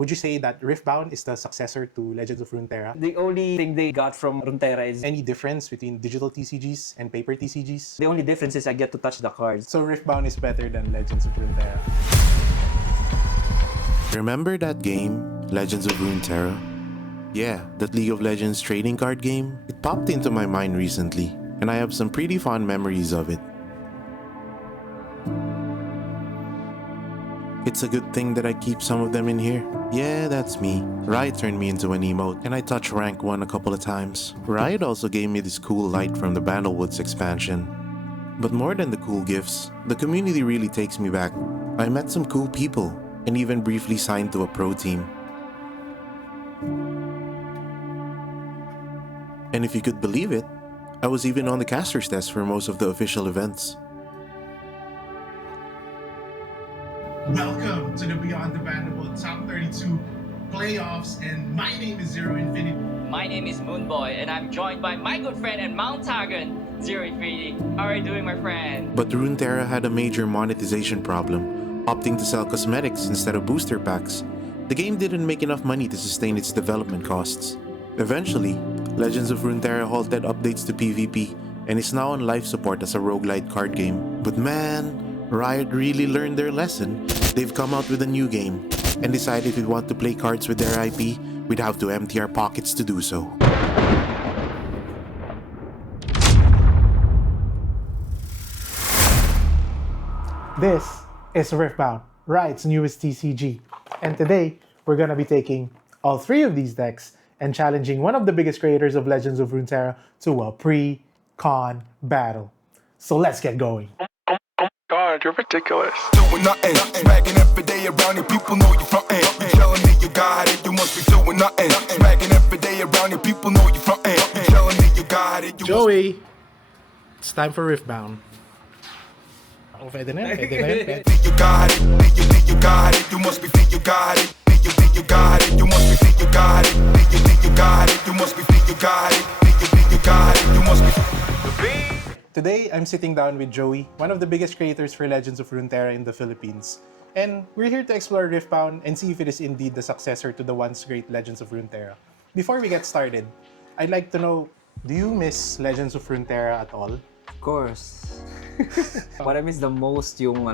Would you say that Riftbound is the successor to Legends of Runeterra? The only thing they got from Runeterra is Any difference between digital TCGs and paper TCGs? the only difference is I get to touch the cards. So Riftbound is better than Legends of Runeterra. Remember that game, Legends of Runeterra? Yeah, that League of Legends trading card game? It popped into my mind recently, and I have some pretty fond memories of it. It's a good thing that I keep some of them in here. Yeah, that's me. Riot turned me into an emote, and I touched rank 1 a couple of times. Riot also gave me this cool light from the Bandlewoods expansion. But more than the cool gifts, the community really takes me back. I met some cool people, and even briefly signed to a pro team. And if you could believe it, I was even on the caster's test for most of the official events. Welcome to the Beyond the Bandable Top 32 playoffs, and my name is Zero Infinity. My name is Moonboy, and I'm joined by my good friend and Mount Tagan, Zero Infinity. How are you doing, my friend? But Runeterra had a major monetization problem, opting to sell cosmetics instead of booster packs. The game didn't make enough money to sustain its development costs. Eventually, Legends of Runeterra halted updates to PvP and is now on life support as a roguelite card game. But man, Riot really learned their lesson. They've come out with a new game and decided if we want to play cards with their IP, we'd have to empty our pockets to do so. This is Riftbound, Riot's newest TCG. And today, we're gonna be taking all three of these decks and challenging one of the biggest creators of Legends of Runeterra to a pre-con battle. So let's get going. God, you're ridiculous. Doing nothing, smagging every day around you, people know you frontin'. You telling me you got it, you must be doing nothing. Smagging every day around you, people know you frontin'. You telling me you got it, you Joey, it's time for Riftbound. Oh, pwede na, pwede na, pwede. you got it, you got it, you must be you got it. You got it, you must be you got it. You got it, you must be you got it. You got it, you must be. Today, I'm sitting down with Joey, one of the biggest creators for Legends of Runeterra in the Philippines. And we're here to explore Riftbound and see if it is indeed the successor to the once great Legends of Runeterra. Before we get started, I'd like to know, do you miss Legends of Runeterra at all? Of course. What I miss the most yung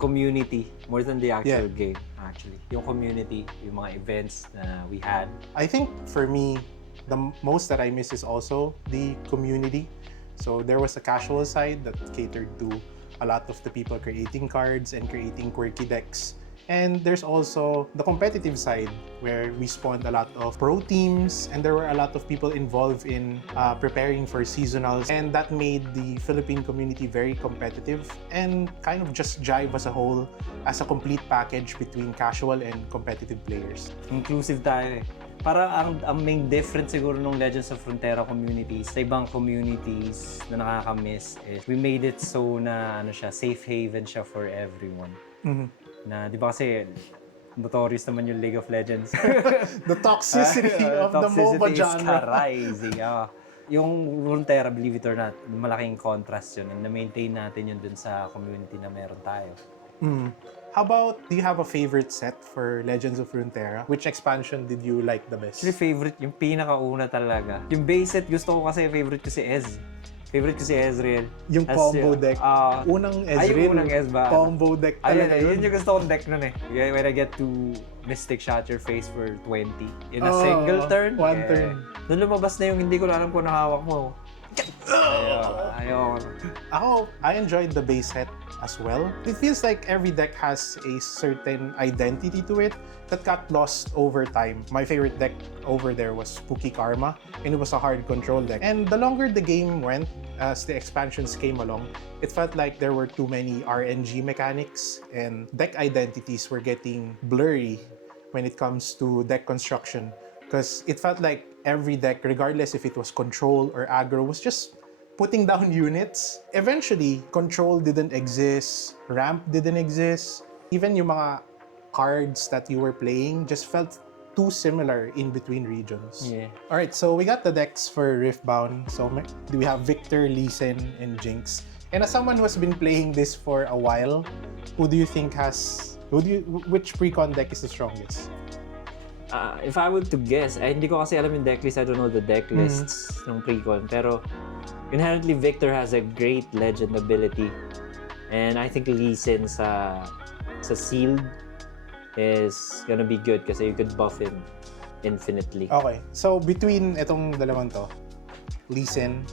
community more than the actual game actually. Yung community, yung mga events na we had. I think for me, the most that I miss is also the community. So there was a casual side that catered to a lot of the people creating cards and creating quirky decks. And there's also the competitive side where we spawned a lot of pro teams and there were a lot of people involved in preparing for seasonals, and that made the Philippine community very competitive and kind of just jive as a whole as a complete package between casual and competitive players. Inclusive tayo eh. Parang ang main difference siguro ng Legends of Runeterra communities sa ibang communities na nakakamiss is we made it so na safe haven siya for everyone. Mm-hmm. Na di ba kasi notorious naman yung League of Legends. The toxicity of the MOBA genre. Crazy. Yung Runeterra, believe it or not, malaking contrast yun. And na-maintain natin yun dun sa community na meron tayo. Mm. How about, do you have a favorite set for Legends of Runeterra? Which expansion did you like the best? Actually, favorite, yung pinakauna talaga. Yung base set, gusto ko kasi favorite ko si Ez. Favorite ko si Ezreal. Yung combo deck. Unang Ezreal. Yung unang Ez ba? Combo deck talaga yun yung gusto kong deck nun eh. When I get to Mystic Shot Your Face for 20 in a single turn. One turn. Nung lumabas na yung hindi ko alam kung nahawak mo. Ayaw. Ako, I enjoyed the base set as well. It feels like every deck has a certain identity to it that got lost over time. My favorite deck over there was Spooky Karma, and it was a hard control deck. And the longer the game went, as the expansions came along, it felt like there were too many RNG mechanics and deck identities were getting blurry when it comes to deck construction. Because it felt like every deck, regardless if it was control or aggro, was just putting down units. Eventually, control didn't exist, ramp didn't exist. Even yung mga cards that you were playing just felt too similar in between regions. Yeah. Alright, so we got the decks for Riftbound. So we have Victor, Lee Sin, and Jinx. And as someone who has been playing this for a while, who do you think has... which pre-con deck is the strongest? If I were to guess, hindi ko kasi alam yung decklist. I don't know the decklists ng precon. Pero inherently, Victor has a great legend ability. And I think Lee Sin sa sealed is gonna be good kasi you could buff him infinitely. Okay. So, between itong dalawang to, Lee Sin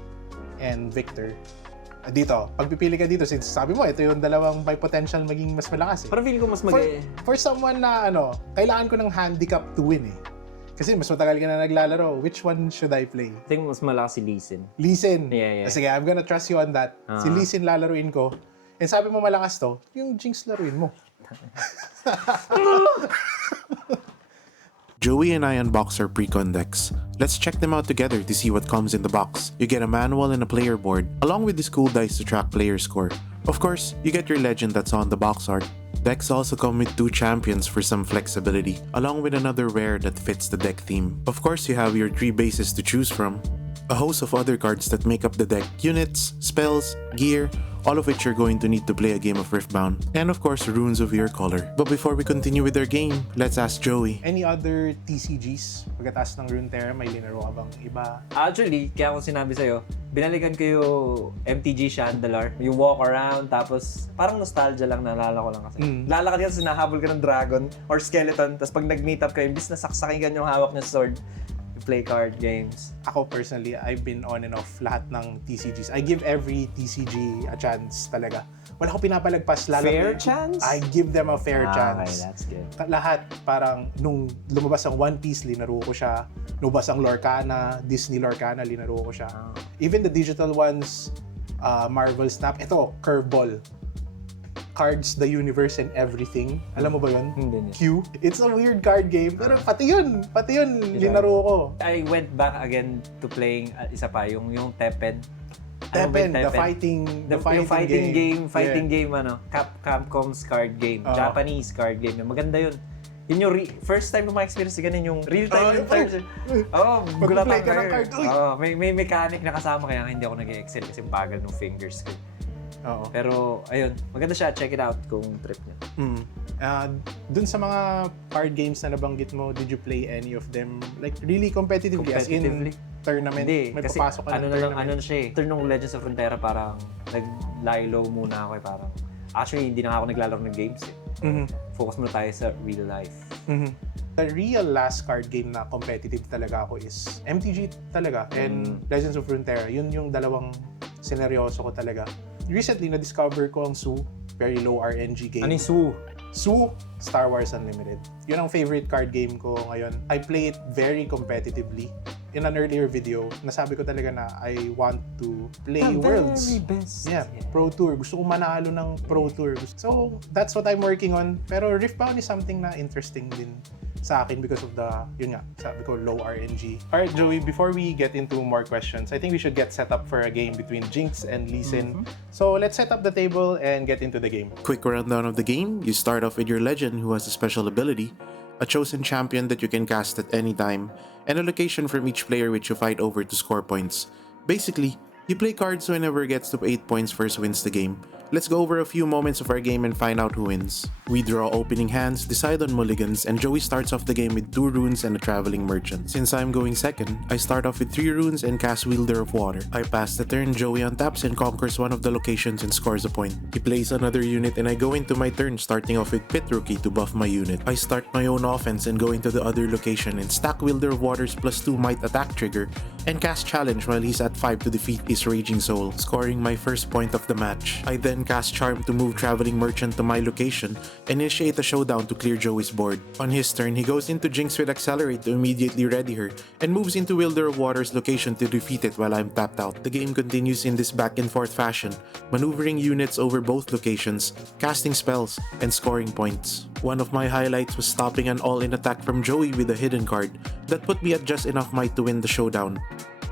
and Victor, dito, pagpipili ka dito, since sabi mo, ito yung dalawang may potential maging mas malakas eh. Parang feeling ko mas For someone na kailangan ko ng handicap to win eh. Kasi mas matagal ka na naglalaro, which one should I play? I think mas malakas si Lee Sin. Lee Sin. Yeah. Sige, I'm gonna trust you on that. Si Lee Sin lalaruin ko. And sabi mo malakas to, yung Jinx laruin mo. Joey and I unbox our pre-con decks. Let's check them out together to see what comes in the box. You get a manual and a player board, along with these cool dice to track player score. Of course, you get your legend that's on the box art. Decks also come with 2 champions for some flexibility, along with another rare that fits the deck theme. Of course, you have your 3 bases to choose from, a host of other cards that make up the deck, units, spells, gear, all of which you're going to need to play a game of Riftbound, and of course, runes of your color. But before we continue with our game, let's ask Joey. Any other TCGs? Pagkatapos ng Runeterra, may linaro ka bang iba? Actually, kaya ako sinabi sa'yo, binalikan ko yung MTG Chandalar, yung walk around, tapos parang nostalgia lang, naalala ko lang kasi. Lalakad ka, sinahabol ka ng dragon or skeleton, tapos pag nag-meet up kayo, imbis na saksakin ka yung hawak niya sword, you play card games. Ako personally, I've been on and off lahat ng TCGs. I give every TCG a chance talaga. Wala ko pinapalagpas. Fair chance? I give them a fair chance. Okay, that's good. Lahat, parang nung lumabas ang One Piece, linaro ko siya. Lumabas ang Lorcana, Disney Lorcana, linaro ko siya. Even the digital ones, Marvel Snap. Ito, Curveball. Cards, the universe, and everything. Alam mo ba yun? Hindi. Q. It's a weird card game. Pero pati yun, linaro ko. I went back again to playing isa pa, yung Teppen. Teppen, the fighting game. Game, Capcom's card game. Japanese card game. Maganda yun. Yun yung first time ko ma-experience ganun yung real-time terms. Gulat Mag-play ka ng card. May mechanic na kasama kaya hindi ako nag-excel kasi bagal ng fingers ko. Pero, ayun, maganda siya. Check it out kung trip niya. Dun sa mga card games na nabanggit mo, did you play any of them like really competitively? As in tournament? Hindi, may kasi papasok ka ng tournament? ano na siya eh. After nung Legends of Runeterra, parang nag-lie low muna ako eh. Parang, actually, hindi na ako naglalaro ng games eh. Focus muna tayo sa real life. The real last card game na competitive talaga ako is MTG talaga and Legends of Runeterra. Yun yung dalawang seneryoso ko talaga. Recently, na-discover ko ang Su, very low RNG game. Ano yung Su? Su, Star Wars Unlimited. Yun ang favorite card game ko ngayon. I play it very competitively. In an earlier video, nasabi ko talaga na I want to play Worlds. Very best. Yeah, Pro Tour. Gusto ko manalo ng Pro Tour. So, that's what I'm working on. Pero Riftbound is something na interesting din sa akin because of the, yun nga, sabi ko, low RNG. Alright, Joey, before we get into more questions, I think we should get set up for a game between Jinx and Lee Sin. So, let's set up the table and get into the game. Quick rundown of the game. You start off with your legend who has a special ability, a chosen champion that you can cast at any time, and a location from each player which you fight over to score points. Basically, you play cards so whoever gets to 8 points first wins the game. Let's go over a few moments of our game and find out who wins. We draw opening hands, decide on mulligans, and Joey starts off the game with 2 runes and a traveling merchant. Since I'm going second, I start off with 3 runes and cast Wielder of Water. I pass the turn, Joey untaps and conquers one of the locations and scores a point. He plays another unit and I go into my turn starting off with Pit Rookie to buff my unit. I start my own offense and go into the other location and stack Wielder of Water's +2 might attack trigger and cast Challenge while he's at 5 to defeat his Raging Soul, scoring my first point of the match. I then cast Charm to move Traveling Merchant to my location and initiate a showdown to clear Joey's board. On his turn, he goes into Jinx with Accelerate to immediately ready her and moves into Wielder of Water's location to defeat it while I'm tapped out. The game continues in this back and forth fashion, maneuvering units over both locations, casting spells, and scoring points. One of my highlights was stopping an all-in attack from Joey with a hidden card that put me at just enough might to win the showdown.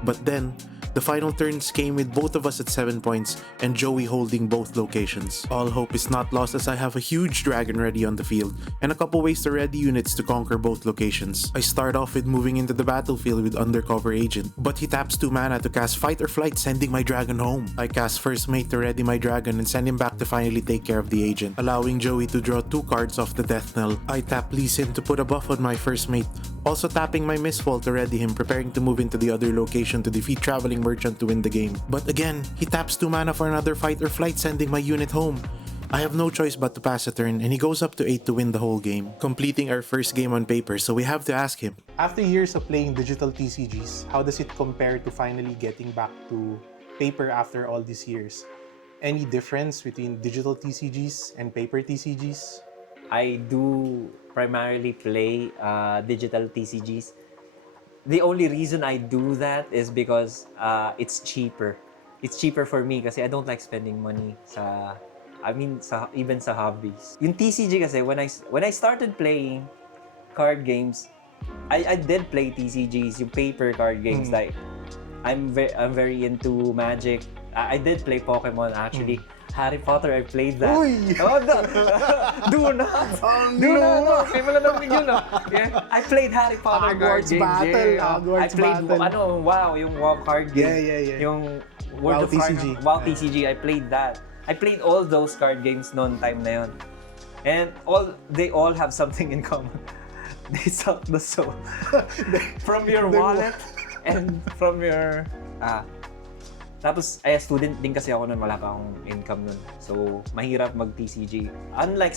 But then, The final turns came with both of us at 7 points and Joey holding both locations. All hope is not lost as I have a huge dragon ready on the field and a couple ways to ready units to conquer both locations. I start off with moving into the battlefield with Undercover Agent, but he taps 2 mana to cast Fight or Flight, sending my dragon home. I cast First Mate to ready my dragon and send him back to finally take care of the agent, allowing Joey to draw 2 cards off the Death Knell. I tap Lee Sin to put a buff on my First Mate, also tapping my Mistfall to ready him, preparing to move into the other location to defeat Traveling Merchant to win the game. But again, he taps 2 mana for another Fight or Flight, sending my unit home. I have no choice but to pass a turn, and he goes up to 8 to win the whole game, completing our first game on paper, so we have to ask him. After years of playing digital TCGs, how does it compare to finally getting back to paper after all these years? Any difference between digital TCGs and paper TCGs? I do primarily play digital TCGs. The only reason I do that is because it's cheaper. It's cheaper for me kasi I don't like spending money even sa hobbies. Yung TCG kasi when I started playing card games, I did play TCGs, yung paper card games. Like I'm very into Magic. I did play Pokemon actually. Harry Potter, I played that. Uy! Oh, do not! Do not! May mga nabig yun, no? Yeah. I played Harry Potter card Hogwarts games. Battle, Yeah. Hogwarts I played, Battle. yung WoW card game. Yeah. Yung WoW World of TCG. WoW TCG, I played that. I played all those card games noon time na yun. And they all have something in common. They suck the soul. From your wallet and from your... Tapos, student din kasi ako nun, wala pa akong income nun. So, mahirap mag-TCG. Unlike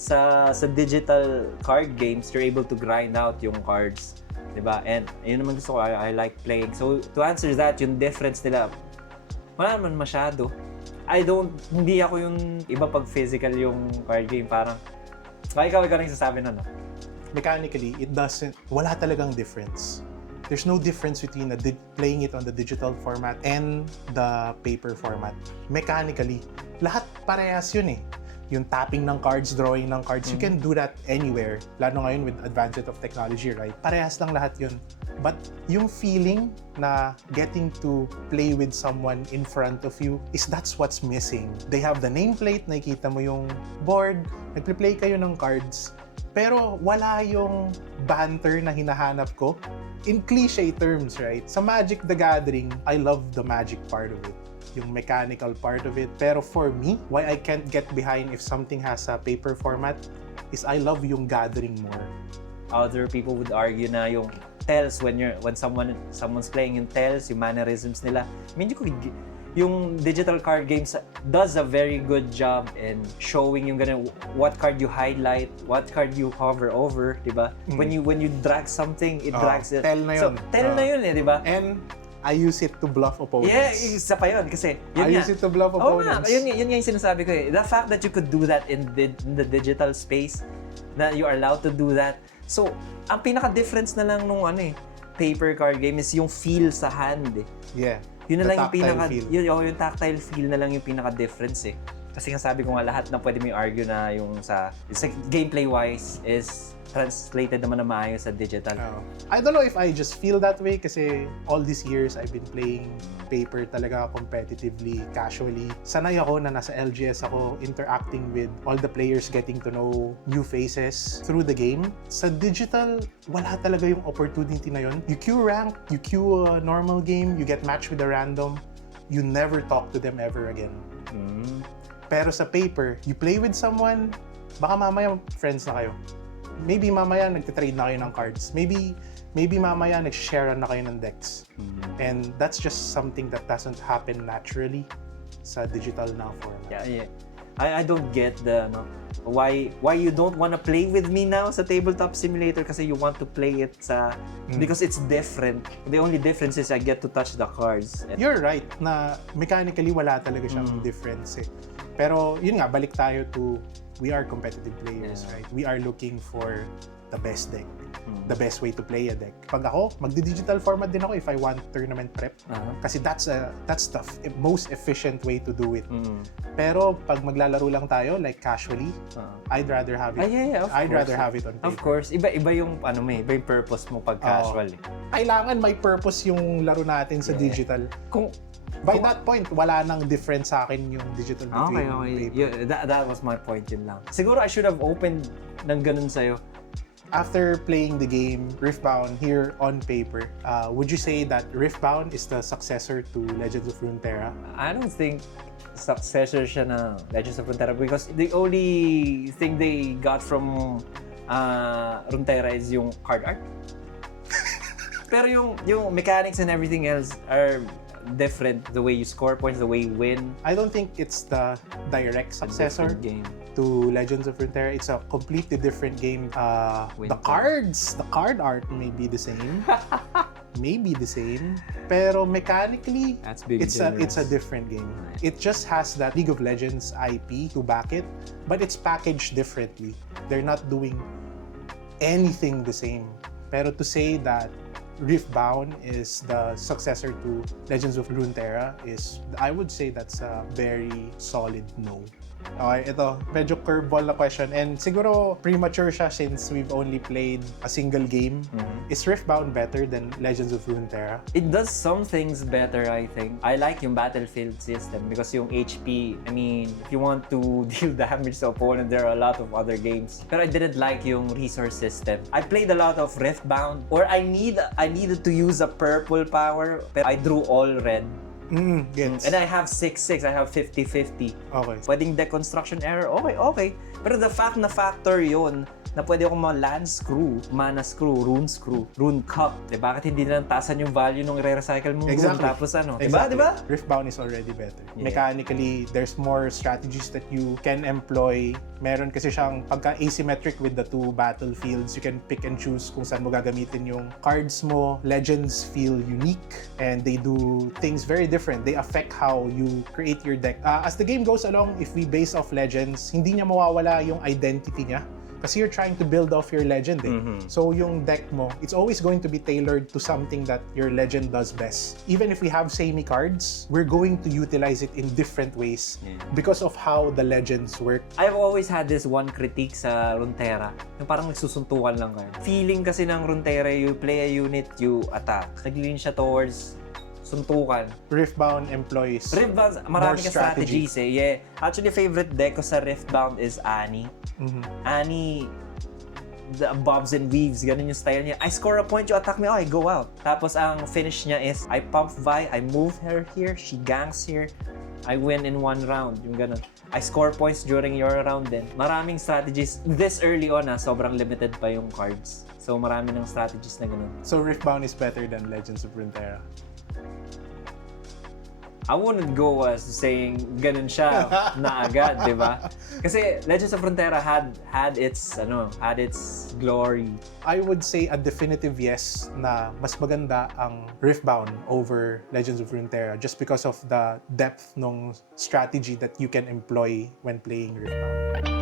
sa digital card games, you're able to grind out yung cards. Diba? And yun naman gusto ko, I like playing. So, to answer that, yung difference nila, wala naman masyado. Hindi ako yung iba pag physical yung card game. Parang, ikaw rin sasabi na, no? Mechanically, wala talagang difference. There's no difference between playing it on the digital format and the paper format. Mechanically, lahat parehas yun eh. Yung tapping ng cards, drawing ng cards, you can do that anywhere. Lalo ngayon with advancement of technology, right? Parehas lang lahat yun. But yung feeling na getting to play with someone in front of you that's what's missing. They have the nameplate, nakikita mo yung board, nagpe-play kayo ng cards, pero wala yung banter na hinahanap ko. In cliche terms, right? Sa Magic the Gathering, I love the magic part of it. Yung mechanical part of it. Pero for me, why I can't get behind if something has a paper format is I love yung gathering more. Other people would argue na yung tells when someone's playing yung tells, yung mannerisms nila. I mean, yung digital card games does a very good job in showing yung what card you highlight, what card you hover over, diba? When you drag something, it drags it. Tell na yun. So, tell na yun eh, diba? And I use it to bluff opponents. Yeah, isa pa yun kasi yun use it to bluff opponents. Yun nga yung sinasabi ko eh. The fact that you could do that in the digital space, that you are allowed to do that. So, ang pinaka-difference na lang nung paper card game is yung feel sa hand eh. Yeah. Yun na lang feel. yung tactile feel na lang yung pinaka-difference eh. Kasi nga sabi ko nga lahat na pwede mo argue na yung sa gameplay wise is translated naman na maayos sa digital. I don't know if I just feel that way kasi all these years I've been playing paper talaga competitively, casually. Sanay ako na nasa LGS ako interacting with all the players, getting to know new faces through the game. Sa digital, wala talaga yung opportunity na yun. You queue rank, you queue a normal game, you get matched with a random, you never talk to them ever again. Pero sa paper, you play with someone, baka mamaya friends na kayo. Maybe mamaya nagtitrade na kayo ng cards. Maybe mamaya nag-share na kayo ng decks. And that's just something that doesn't happen naturally sa digital na format. Yeah. I don't get why you don't want to play with me now sa tabletop simulator kasi you want to play it because it's different. The only difference is I get to touch the cards. You're right na mechanically wala talaga siyang difference eh. Pero yun nga, balik tayo to we are competitive players, Yeah. right? We are looking for the best deck, the best way to play a deck. Pag ako, magdi-digital format din ako if I want tournament prep. Kasi that's the most efficient way to do it. Pero pag maglalaro lang tayo, like casually, I'd rather have it. I'd rather have it on paper. Of course, iba yung iba yung purpose mo pag casual. Kailangan may purpose yung laro natin sa digital. By that point, wala nang difference sa akin yung digital between paper. Yeah, that was my point yun lang. Siguro I should have opened ng ganun sa'yo. After playing the game Riftbound here on paper, would you say that Riftbound is the successor to Legends of Runeterra? I don't think successor siya na Legends of Runeterra because the only thing they got from Runeterra is yung card art. Pero yung mechanics and everything else are different. The way you score points, the way you win. I don't think it's the direct successor Game. to Legends of Runeterra. It's a completely different game. The card art may be the same. Maybe the same. Pero mechanically, That's big it's a different game. It just has that League of Legends IP to back it, but it's packaged differently. They're not doing anything the same. Pero to say that Riftbound is the successor to Legends of Runeterra I would say that's a very solid no. Okay, ito, medyo curveball na question and siguro premature siya since we've only played a single game. Is Riftbound better than Legends of Runeterra? It does some things better, I think. I like yung battlefield system because yung HP, I mean, if you want to deal damage to opponent, there are a lot of other games. Pero I didn't like yung resource system. I played a lot of Riftbound or I needed to use a purple power, pero I drew all red. Gets. And I have 6-6, I have 50-50. Okay. Pwedeng deconstruction error, okay. Pero the fact na factor yon na pwede akong land screw, mana screw, rune screw, rune cup. Bakit hindi na tasan yung value nung i-recycle mo Exactly. rune tapos ano? Exactly. Diba? Riftbound is already better. Yeah. Mechanically, there's more strategies that you can employ. Meron kasi siyang pagka-asymmetric with the two battlefields. You can pick and choose kung saan mo gagamitin yung cards mo. Legends feel unique and they do things very different. They affect how you create your deck. As the game goes along, if we base off Legends, hindi niya mawawala yung identity niya. Kasi you're trying to build off your legend So yung deck mo, it's always going to be tailored to something that your legend does best. Even if we have samey cards, we're going to utilize it in different ways because of how the legends work. I've always had this one critique sa Runeterra, yung parang nagsusuntukan lang kayo. Feeling kasi ng Runeterra, you play a unit, you attack. Naglilin siya towards suntukan. Riftbound employs Riftbound, marami ka strategies eh. Yeah. Actually, favorite deck ko sa Riftbound is Annie. Annie, the bobs and weaves, ganun yung style niya. I score a point, you attack me, I go out. Tapos ang finish niya is, I pump Vi, I move her here, she ganks here, I win in one round. Yung ganun. I score points during your round din. Maraming strategies. This early on, sobrang limited pa yung cards. So marami ng strategies na ganun. So Riftbound is better than Legends of Runeterra. I wouldn't go as saying ganun siya na agad, di ba? Kasi Legends of Runeterra had its glory. I would say a definitive yes na mas maganda ang Riftbound over Legends of Runeterra just because of the depth ng strategy that you can employ when playing Riftbound.